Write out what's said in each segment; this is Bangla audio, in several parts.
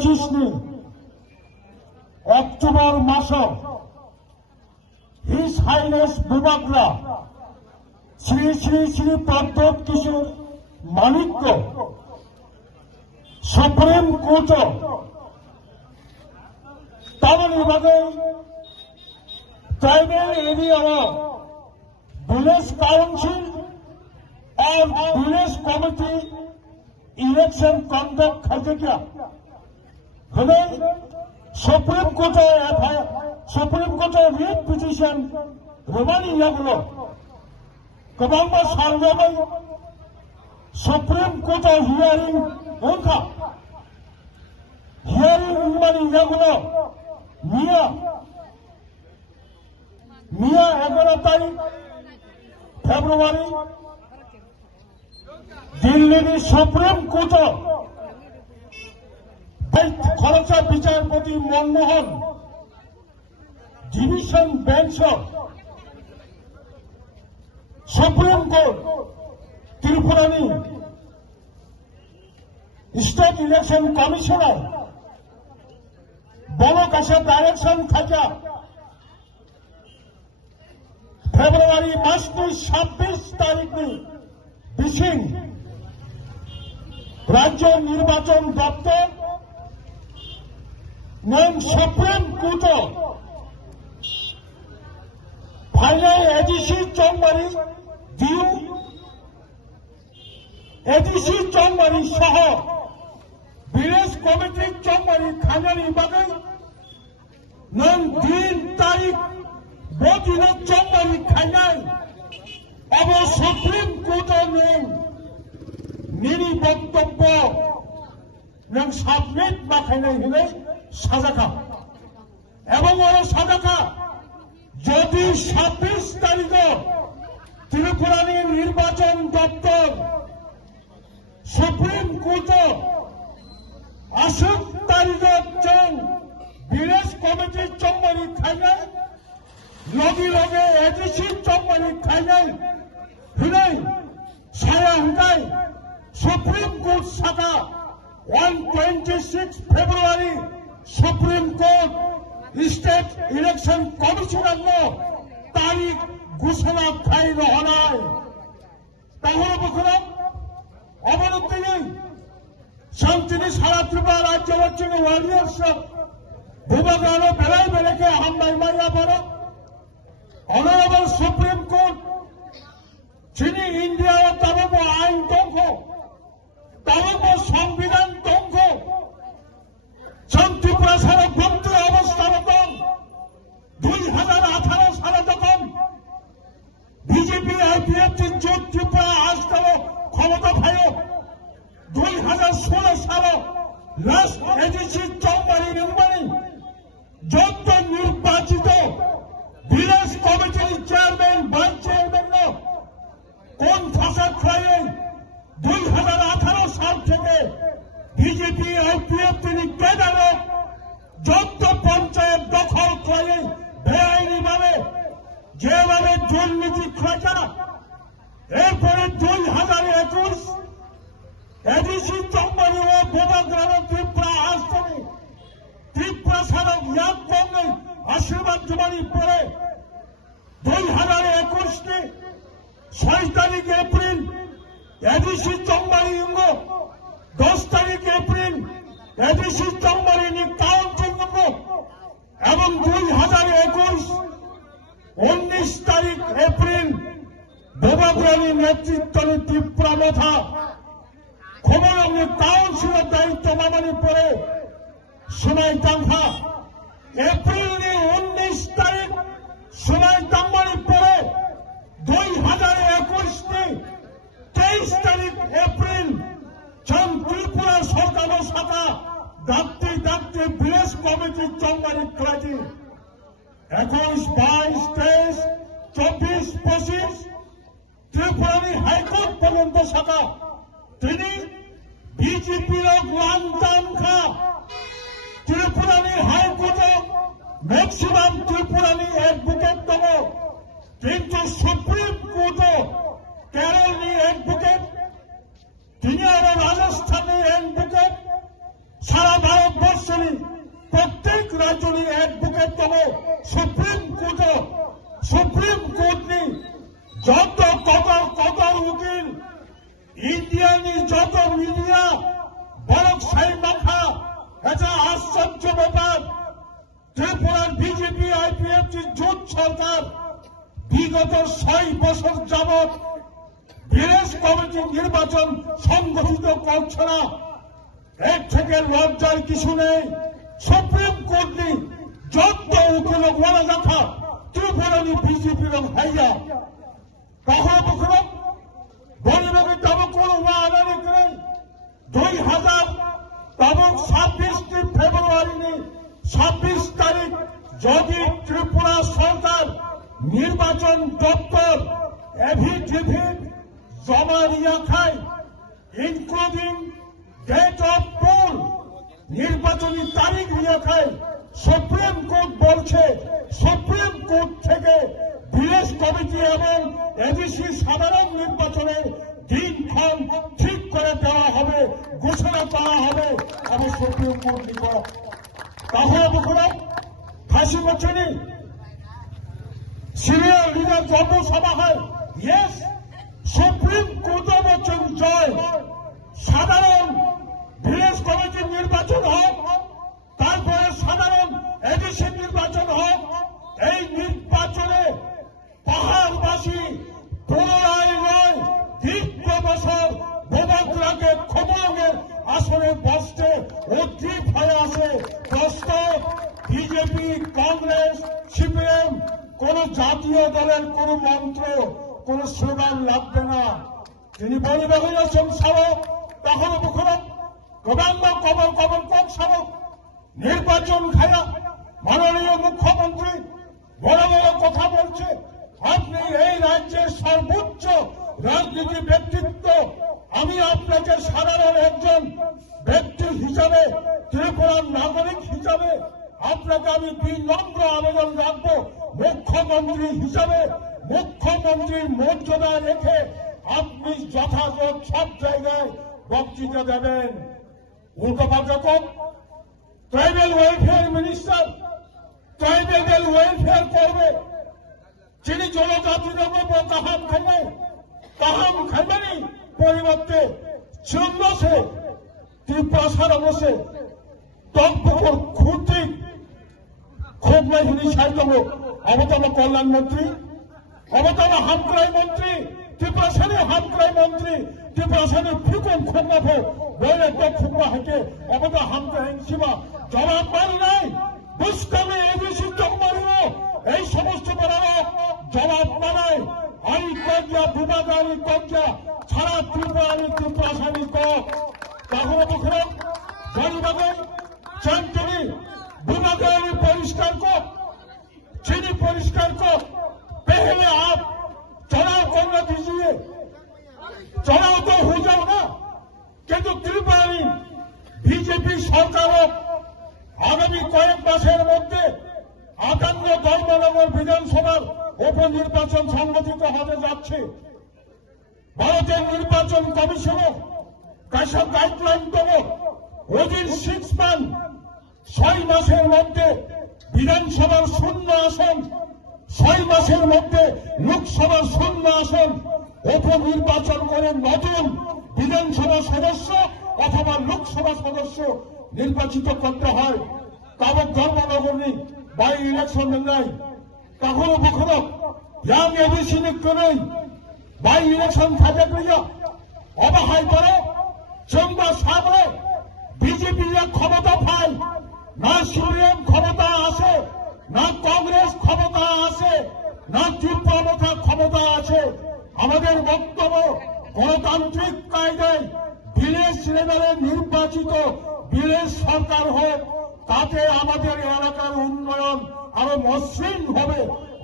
पचिसनी अक्टोबर मास हिज हाइनेस विभागरा श्री श्री श्री प्रद्योत किशोर मानिक को सुप्रीम कोर्ट तमन विभागे ट्राइबल एरिया विलेज काउंसिल और विलेज कमिटी इलेक्शन कंडक्ट करते क्या सुप्रीम कोर्टे रिट पिटिशन रमानी लगलो गोबां सानजाबाय सुप्रीम कोर्ट हियारिंग उनका हियारिंग मानी लगलो मिया 11 तारीख फेब्रुआरी दिल्ली सुप्रीम कोर्ट खरचा विचारपति Manmohan division bench supreme court त्रिपुरानी स्टेट इलेक्शन कमिशनर बड़ो काছে डायरेक्शन था फेब्रुआरी मासनि 26 तारीखनि बिसिं राज्य निर्वाचन दफ्तर नों सुप्रीम कोर्ट फाइनल एडिसी चौमारी दिउ एडिसी चौमारी सह विलेज कमिटी चौमारी खानानि बागै नों 3 तारीख बदिन चौमारी खानाय अब सुप्रीम कोर्ट नों निनि बक्तव्य नों सबमिट बाखायनाय हले साजाखा एवं और साजाखा यदि 26 तारीख त्रिपुरानी निर्वाचन दफ्तर सुप्रीम कोर्ट 8 तारीख जों विलेज कमिटी चौमारी खायनाय लगे लगे एडिसी चौमारी खायनाय हले साया हंगाय सुप्रीम कोर्ट शाखा 126 February supreme court state election commissioner तारीख घोषणा खाई रहनाय ताहले बखरा अवनति नहीं शांतिनि सारा त्रिपुरा राज्यवासिनि वारियर्स विभागानो बेलाय बेलेके हामबाय माया पर अनरेबल सुप्रीम कोर्ट जिनि इंडिया ताबो आईन दंखो ताबो संविधान दंखो जों त्रिपुरा सारा बंद अवस्था दं 2018 साल तक बीजेपी आईपीएफ जूट त्रिपुरा आजकल क्षमता पायो 2016 साल लास्ट एडिसी चौमारी निर्माणी যোগ্য নির্বাচিত ভিলেজ কমিটির চেয়ারম্যান ভাইস চেয়ারম্যান কোন ভাষা খাইয়ে 2018 সাল থেকে বিজেপি আইপিএফ তিনি কেডারে যোগ্য পঞ্চায়েত দখল করে বেআইনিভাবে যেভাবে দুর্নীতি খোঁজা এরপরে 2021 এডিসি চৌমারি ও বোমাগ্রাম ত্রিপুরা আসনে त्रिपुरा सारा याद बंगे आशीर्वाद जुमानी पड़े 2021 के 6 तारीख एप्रिल एडिसी चौमारी इंगो 10 तारीख एप्रिल एडिसी चौमारी नि काउंटिंग इंगो एवं 2021 19 तारीख एप्रिल बोबाग्रानी नेतृत्व त्रिपुरा मथा खबर काउंसिल दायित्व नामानी पड़े सुनाई तंखा एप्रिल 19 तारीख सुनाई तंबानी पड़े 2021 की 23 तारीख एप्रिल जन त्रिपुरा सरकार शाखा दाक्ति दाक्ति विलेज कमिटी चौमारी क्लाजी 21 22 23 24 25 त्रिपुरानी हाईकोर्ट पर्यंत शाखा তিনি बीजेपी तंखा त्रिपुरानी हाईकोर्ट मैक्सिमाम त्रिपुरानी एडवोकेट दो किंतु सुप्रीम कोर्ट केरलनी एडवोकेट राजस्थानी एडवोकेट सारा भारत प्रत्येक राज्य एडवोकेट तब सुप्रीम कोर्ट ने যত কত উকিল ইন্ডিয়ানি যত মিডিয়া বরং সাই মাথা এটা আশ্চর্য ব্যাপার ত্রিপুরার বিজেপি আইপিএফটি জোট সরকার বিগত 6 বছর যাবৎ ভিলেজ কমিটি নির্বাচন সংগঠিত করছে না। এর থেকে লজ্জার কিছু নেই। সুপ্রিম কোর্ট ने যত উকিল বলা কথা ত্রিপুরানি বিজেপি হাইয়া कहा बुखरम बोलने में तब को वादा नहीं करें 2000 तब 26 फेब्रुआरी ने 26 तारीख যদি ত্রিপুরা সরকার নির্বাচন দপ্তর এফিডেভিট জমা দিয়ে খায় ইনক্লুডিং ডেট অফ পোল নির্বাচনী তারিখ দিয়ে খায় সুপ্রিম কোর্ট বলছে সুপ্রিম কোর্ট থেকে ভিলেজ কমিটি এবং এডিসি সাধারণ নির্বাচনের দিনক্ষণ ঠিক করে দেওয়া হবে ঘোষণা করা হবে আমি সুপ্রিম কোর্ট নিকট তাহলে বুকুরাম ফাঁসি করছেনি সিনিয়র লিডার যত সভা হয় ইয়েস সুপ্রিম কোর্টও বলছেন জয় সাধারণ ভিলেজ কমিটির নির্বাচন হোক তারপরে সাধারণ এডিসি নির্বাচন হোক এই নির্বাচনে পাহাড়বাসী পুনরায় নয় দীর্ঘ বছর বোমাগ্রাকে খবরের আসনে বসতে উদ্দীপ হয়ে আসে প্রশ্ন বিজেপি কংগ্রেস সিপিএম কোন জাতীয় দলের কোন মন্ত্র কোন স্লোগান লাগবে না তিনি বলবে হইয়াছেন সড়ক তখন মুখরম গবাঙ্গ কবর কোন সড়ক নির্বাচন খায়া মাননীয় মুখ্যমন্ত্রী বড় বড় কথা বলছে আপনি এই রাজ্যের সর্বোচ্চ রাজনীতি ব্যক্তিত্ব আমি আপনাকে সাধারণ একজন ব্যক্তি হিসাবে ত্রিপুরার নাগরিক হিসাবে আপনাকে আমি বিনম্র আবেদন রাখবো মুখ্যমন্ত্রী হিসাবে মুখ্যমন্ত্রীর মর্যাদা রেখে আপনি যথাযথ সব জায়গায় বক্তৃতা দেবেন উল্টোপাল্টা কম tribal welfare minister tribal welfare করবে যিনি জনজাতিদের উপর তাহাম খাইবেনি পরিবর্তে চন্দ্রসে ত্রিপুরা বসে তৎপর খুঁটি খুব যিনি সাহিত্য অবতম কল্যাণ মন্ত্রী অবতম হামক্রাই মন্ত্রী ত্রিপুরা সেনী হামক্রাই মন্ত্রী ত্রিপুরা সেনী ফিকুন খুব বইলে খুব হাঁটে অবতম হামক্রাই সীমা জবাব পাই নাই বুঝতে এবিসি জন্মারিল এই সমস্ত বড়রা জবাব পানায় আইন কজ্ঞা বিভাগানি কজ্ঞা ছাড়া ত্রিপুরা স্বামী তাহলে বুঝলাম গরিবাগে চাঞ্চলি বিভাগানি পরিষ্কার কর চিনি পরিষ্কার কর पहले आप चुनाव करना दीजिए चुनाव तो हो जाओ ना কিন্তু ত্রিপুরার বিজেপি সরকার আগামী কয়েক মাসের মধ্যে 58 ধর্মনগর বিধানসভার উপনির্বাচন সংগঠিত হতে যাচ্ছে ভারতের নির্বাচন কমিশনের কাছে গাইডলাইন দেব উইদিন 6 মান্থ 6 মাসের মধ্যে বিধানসভার শূন্য আসন 6 মাসের মধ্যে লোকসভার শূন্য আসন উপনির্বাচন করে নতুন বিধানসভা সদস্য অথবা লোকসভা সদস্য নির্বাচিত করতে হয় তবে ধর্মনগরী বাই ইলেকশন নাই তখন কখনো ইয়াং এবিসি নিকনেই বাই ইলেকশন থাকে প্রিয় অবহাই করে চন্দ্র সামনে বিজেপি ক্ষমতা পায় না সিপিএম ক্ষমতা আসে না কংগ্রেস ক্ষমতা আছে না ত্রিপুরা ক্ষমতা আছে আমাদের বক্তব্য গণতান্ত্রিক কায়দায় ভিলেজ লেভেলে নির্বাচিত ভিলেজ সরকার হোক তাতে আমাদের এলাকার উন্নয়ন আরো মসৃণ হবে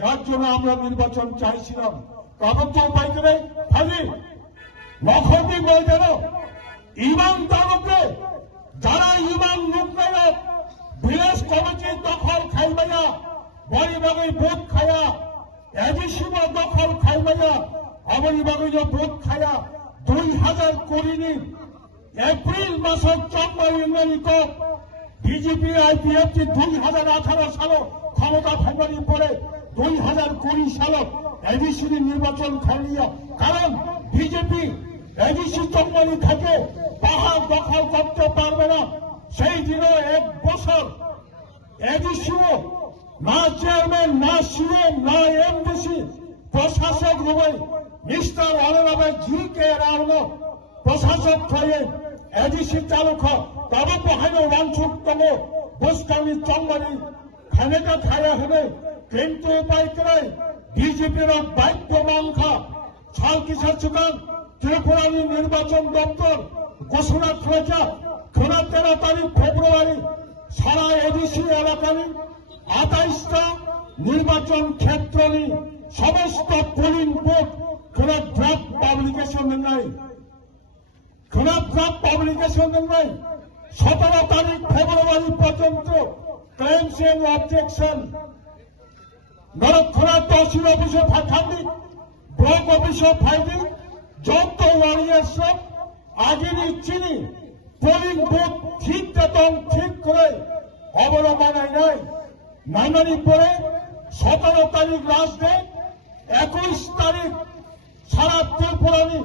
যার জন্য আমরা নির্বাচন চাইছিলাম তবে তো উপায় করে খালি নখরবি ময়দান ইমান দানকে যারা ইমান লোক ভিলেজ কমিটির দখল খাইবে না বড়িবাগে ভোট খায়া এডিসিমা দখল খাইবে না আমরিবাগে ভোট খায়া 2020 এপ্রিল মাসের 14 ইংরেজিত বিজেপি আইপিএফটি 2018 সালে ক্ষমতা ফেব্রুয়ারি পরে 2020 সালত এডিসি নির্বাচন খেলিয়া, কারণ বিজেপি এডিসি চম্বলি থেকে পাহাড় দখল করতে পারবে না। সেই দিনও 1 বছর এডিসিও না চেয়ারম্যান, না সিএম, না এমডিসি প্রশাসক রূপে মিস্টার অনারেবল জি.কে. রাওল প্রশাসক হয়ে এডিসি চালক তবে বহানো রানছুটতম বস্তানি চম্বলি খানেকা খায়া হবে। কিন্তু উপায় করে বিজেপির বাধ্য মাংখা ছালকিসা চুকান ত্রিপুরানি নির্বাচন দপ্তর ঘোষণা করেছে 13 তারিখ ফেব্রুয়ারি সারা এডিসি এলাকানি 28টা নির্বাচন ক্ষেত্রনি সমস্ত পোলিং বুথ কোন ড্রাফট পাবলিকেশন নাই, কোন ড্রাফট পাবলিকেশন নাই। 17 তারিখ ফেব্রুয়ারি পর্যন্ত ক্লেমস এন্ড অবজেকশন নরক্ষণা তহসিল অফিসে ফাঁকাবি, ব্লক অফিসে ফাইবি, যত ওয়ারিয়ার্স আগের চিনি পোলিং বুথ ঠিক বেতন ঠিক করে অবলম্বনায় নাই। নাইমানি পরে 17 তারিখ লাস্ট ডে, 21 তারিখ সারা ত্রিপুরানি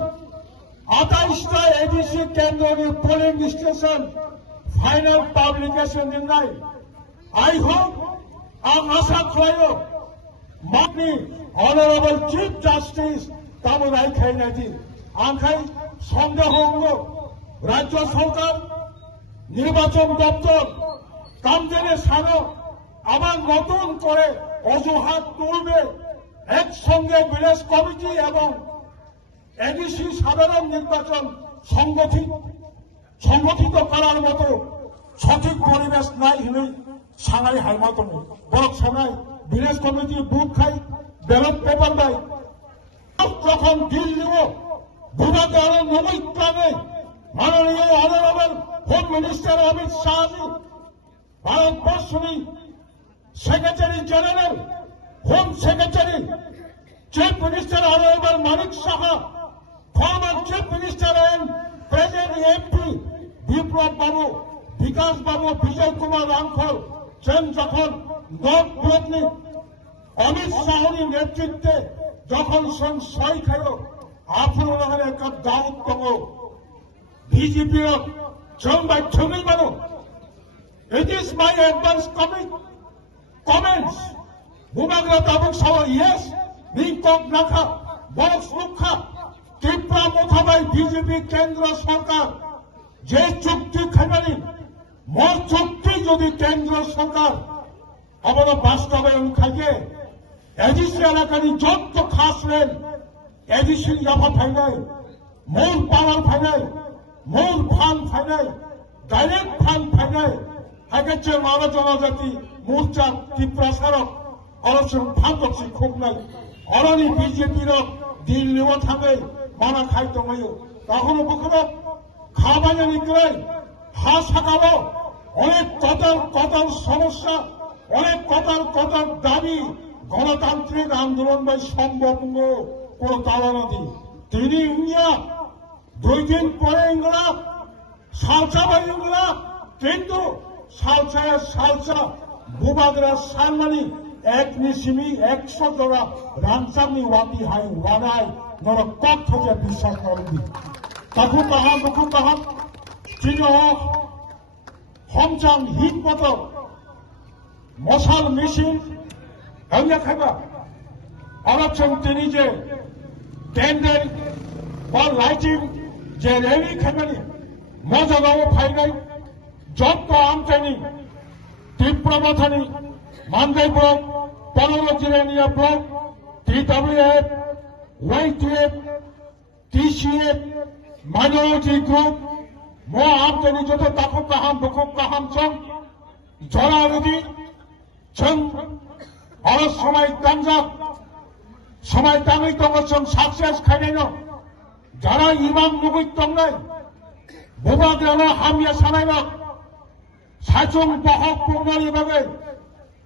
28টা এডিসি কেন্দ্রের পোলিং স্টেশন ফাইনাল পাবলিকেশন নাই। আই হোপ আং আশা খাইও মাননি অনারেবল চিফ জাস্টিস তাবো রায়খাইনাজি আংখাই সন্দেহ রাজ্য সরকার নির্বাচন দপ্তর কামজেনে সানো আবার নতুন করে অজুহাত তুলবে। একসঙ্গে ভিলেজ কমিটি এবং এডিসি সাধারণ নির্বাচন সংগঠিত করার মতো সঠিক পরিবেশ নাই হলে সাঙাই হাইমত বরক সাঙাই ভিলেজ কমিটি বুথ খাই ব্যালট পেপার দেয়। যখন দিল্লিও ভূমাগার নবৈক্রামে মাননীয় অনারেবল হোম মিনিস্টার অমিত শাহজি, ভারতবর্ষী secretary general, home secretary, chief minister honourable Manik Saha, former chief minister and present MP Biplab বাবু, বিকাশ বাবু, বিজয় কুমার রামফল যখন নর্থ ব্লকনি অমিত শাহর নেতৃত্বে যখন সই খেল আপনার একটা দাউদ পাবো বিজেপির জলবাই ছবি বানো। It is my advance comments. Bumagra tabuk sawa yes, Bingkok nakha, box lukha, Tripura mothabai BJP কেন্দ্র সরকার যে চুক্তি খাইবানি মোর চুক্তি যদি কেন্দ্র সরকার আমার বাস্তবায়ন খাইকে এডিসি এলাকানি যত খাস রেন এডিসি জাফা ফাইনাই মূল পাওয়ার ফাইনাই মূল ফান ফাইনাই ডাইরেক্ট ফান ফাইনাই আগেছে মানব জনজাতি মোর্চা ত্রিপুরা সড়ক অরসং ফান্ডসি খুব নাই অরনি বিজেপির দিল্লিও থাকে মানা খাই দমাইও তখনও কখনো খাবানি করে হা সাকালো অনেক কতাল সমস্যা, অনেক কতাল দাবি গণতান্ত্রিক আন্দোলন বাই সম্ভব কোন তালানদী তিনি ইন্ডিয়া 2 দিন পরে ইংলা সালসা বাই ইংলা কিন্তু সালসা বুবাগরা সালমানি এক নিশিমি 100 জোড়া রানসামনি ওয়াতি হাই ওয়ানাই নর কক্ষ যে বিশ্বাস করবি তাকু কাহাম চিনো হমচাং হিট মতো মশাল মেশিন হইয়া খাইবা অরক্ষণ তিনি যে ক্যান্ডেল বা লাইটিং যে রেলি খাইবানি মজাগাও ফাইনাই যত আমচানি ত্রিপুরা মাথানি মানগাই ব্লক, পনেরো Jirania block, TWF, YTF, TCF, minority group মো আমচানি যত তাকুক কাহাম চং জরা রুদি চং অনেক সময় তাঞ্জাব সময় তাঙ্গই তখন সাকসেস খাইনাইন যারা ইমাম নুগুই তংনাই বুবাগ্রান হামিয়া সানাইন সাইচং বহক পুঙ্গালি ভাবে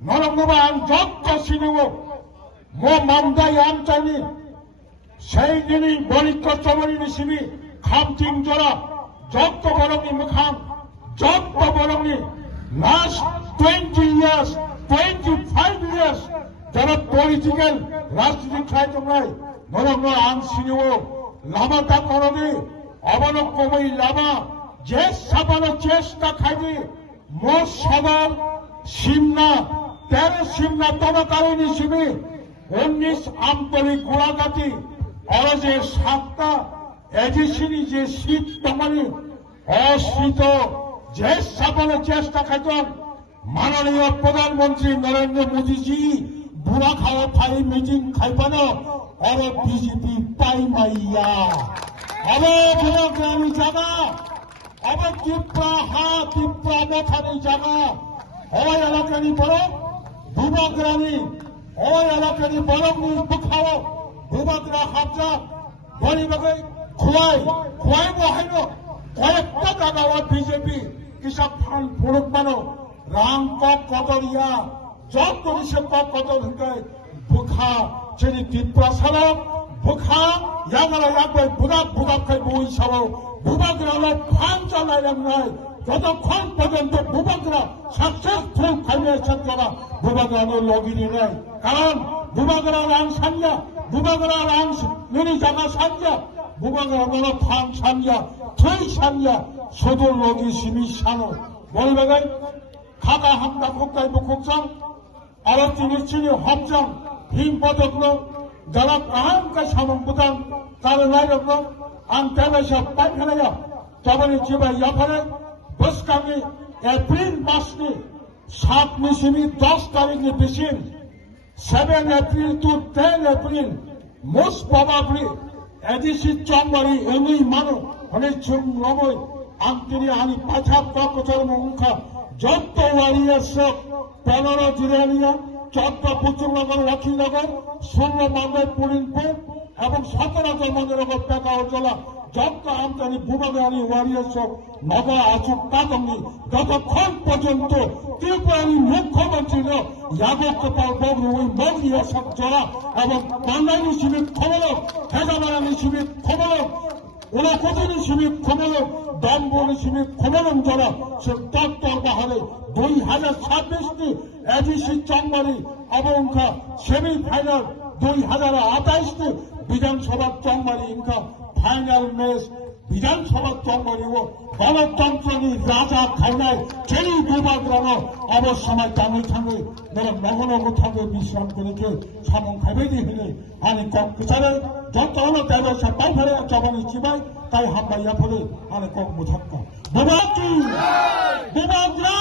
নরঙ্গবা আং যত সিনেমো মো মামদাই আমচানি সেই দিনই বরিক্ষ চমরিনি সিমি খামচিং জরা যত বরংনি মুখাম যত বরংনি last 20 years, 25 years, যারা পলিটিক্যাল রাজনীতি খাই তোমরা নরম আনসিনিও লামাটা করবে অবনক কবই লামা যে সাবানো চেষ্টা খাইবে মোট সাবান সিমনা 13 সিমনা তদকালীন হিসেবে 19 আমতলী গোড়াগাতি অরজে 7টা এডিসিনি যে শীত তমানি অশীত যে সাবানো চেষ্টা খাইতেন মাননীয় প্রধানমন্ত্রী নরেন্দ্র মোদীজি বুড়া খাওয়া ফাই মিটিং খাইপানো और बीजेपी पाई माइया अब बुराग्रामी जागा अब तिप्रा हा तिप्रा मथानी जागा ओय एलाकानी बरो बुराग्रामी ओय एलाकानी बरंगनी बुखाओ बुराग्रा हाबजा बड़ी बगे खुआई खुआई बहाइनो कयेकटा जागा और बीजेपी किसा फान फुरुक बानो राम का कदरिया जब तो से का कदर हिंगाय बुखा जेरै तिप्रा सालाव बुखा यागाला यागबाय बुदाब बुदाबखाय बय सालाव बुबाग्रालाव फान जालायलांनाय যতক্ষণ পর্যন্ত বুবাগ্রা সাকসেসফুল ফাইন্যান্সিয়াল করা বুবাগ্রানো লগিনি নাই কারণ বুবাগ্রা রাং সানজা বুবাগ্রা রাং নিনি জায়গা সানজা বুবাগ্রা নলো ফান সানজা থৈ সানজা সদর লগি সিমি সানো বলবেগাই খাকা হামদা খুকাই বুকুকজাং আর তিনি চিনি হবজাং হিম পদকনো যারা আহামকা সামং বুদাং তার নাইরকনো आं तेनासा पाइखानाया तबनि जिबाय याफारे बोसकांनि एप्रिल मासनि 7 निसिमि 10 तारिखनि बिसिम 7 April to 10 April most probably ADC चंबारि एंगै मानो हने जों रमै आं तिनि आंनि पाछा ककचर मुंखा जत्त वारियास 15 जिरानिया 14 पुचुरनगर लक्ष्मीनगर 16 मालदाय पुलिनपुर এবং 17 জন্মদিনের টাকা অর্জলা যত আমদানি বুবাগানি ওয়ারিয়ার্স নগা আচুক কাদমনি যতক্ষণ পর্যন্ত ত্রিপুরানি মুখ্যমন্ত্রী ইয়াগক কপাল বগ্রু ওই মগিয়া সব জড়া এবং বাংলানি শিবির খবর হেজাবারানি শিবির খবর ওলাকোটিনি শিবির খবর দমবনি শিবির খবর জড়া সে তত্তর বাহারে 2026 এডিসি চম্বারি অবংখা সেমি ফাইনাল 2028 বিধানসভা চম্বারি ইনকা ফাইনাল ম্যাচ বিধানসভা চম্বারি ও গণতন্ত্রনি রাজা খাইনাই চেরি বুবাগ্রানো অবশ্যই টাঙি থাঙে নরম নগনগ থাঙে বিশ্রাম করেকে সামং খাইবাইদি হলে আনি কক বিচারে যত হলো তেরোশা পাইফারে জবানি চিবাই তাই হাম্বাইয়া ফলে আনি কক মুথাক্কা বুবাগ্রা